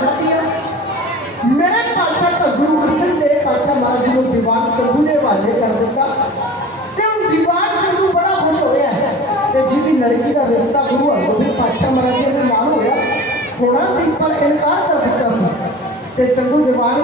جاتی ہے کا دیوان چندو نے والے کر دیتا دیوان چندو بڑا خوش ہویا تے جی لڑکی کا رشتہ گرو ہرگوبند ہویا پر انکار کر دیتا سی چندو دیوان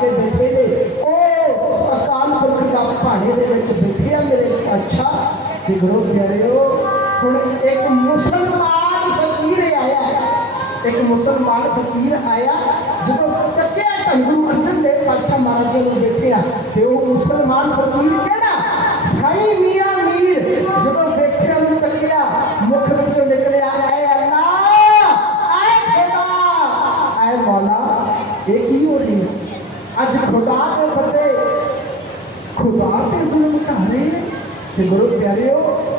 کے بیٹھے نے او اکال پنتھ کا پہاڑے دے وچ بیٹھے آ میرے اچھا بگڑو پیارے ہو ہن ایک مسلمان فقیر آیا ایک مسلمان فقیر آیا جب تکے ٹنگو ارجن دے پاچھا مہاراج نے بیٹھیا تے او مسلمان فقیر کہنا سائی میاں میر جب بیٹھیا انہوں تکیا مکھ وچوں نکلیا اے اللہ اے خدا اے مولا یہ کی ہو رہی اج خدا دے بندے خدا تے ظلم کر رہے ہیں کہ گرو پیارے ہو